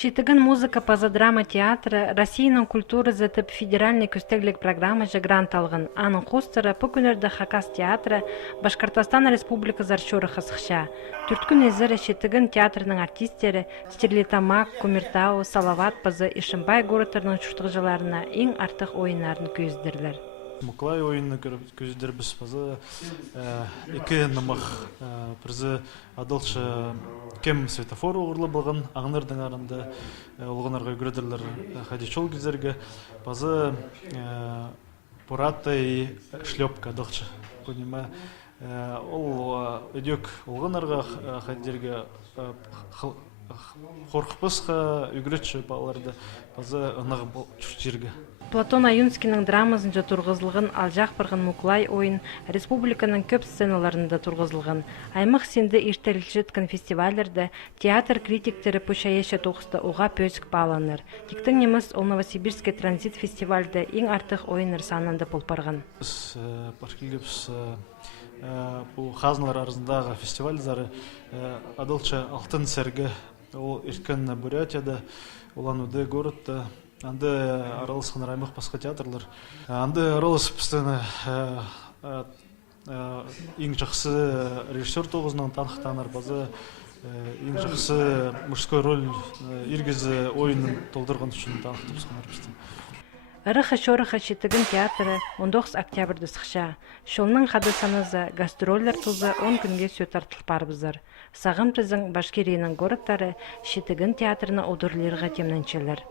Шитыгын музыка паза-драма театры Россияның культура зәтіп федеральный көстеглік программы жа грант алғын. Аның қостыры Пөкінерді Хакас театры Башкортостан Республика заршоры қысықша. Түрткін әзірі Шитыгын театрының артистері Стерлитамак, Кумертау, Салават пазы Ишімбай городтарының чүштіғжыларына ең артық ойындарын көздірлер. Мұқлай ойыны көздер біз пазы екі намақ бірзі адылшы кем светофор оғырлы болған ағынырдың арында олғанарға көрдірлер қадичол кезерге пазы поратай шлепка адылшы. Ол өдек олғанарға қадерге қорқыпысқа үгіретші балаларды пазы ұнағы жүрге. Платон Аюнскийның драмасынча тургызылган Алжақ біргін Мұқлай ойын республиканың көп сценаларында тургызылган. Аймық сенді иштелиши өткөн фестивалерде театр критиктері пөшайеше тоқысты оға пөсік баланыр. Тиктің неміз ол Новосибирский транзит фестивальде ең артық ойыныр санында полпарған. Біз башкелгепс бұл қазыналар арасындағы фестивальдары адылча алтын сәргі ол иркен Бурятияда, Улан-Удэ городта, анды аралысқан раймақ басқа театрлар. Анды аралысып біздің ең жақсы режиссер тоғызынан танықтанар базы, ең жақсы мужской роль иргізі ойынын толдырған үшін танықтып сұқанар біздің. Ырыха-шорыха Шитыгын театры 19 октябрьді сықша. Шолның қады санызы гастроллер тузы 10 күнге сөт артылып барбызыр. Сағым тізің Башкирияның городтары Шитыгын театрына одырлерға темненчелер.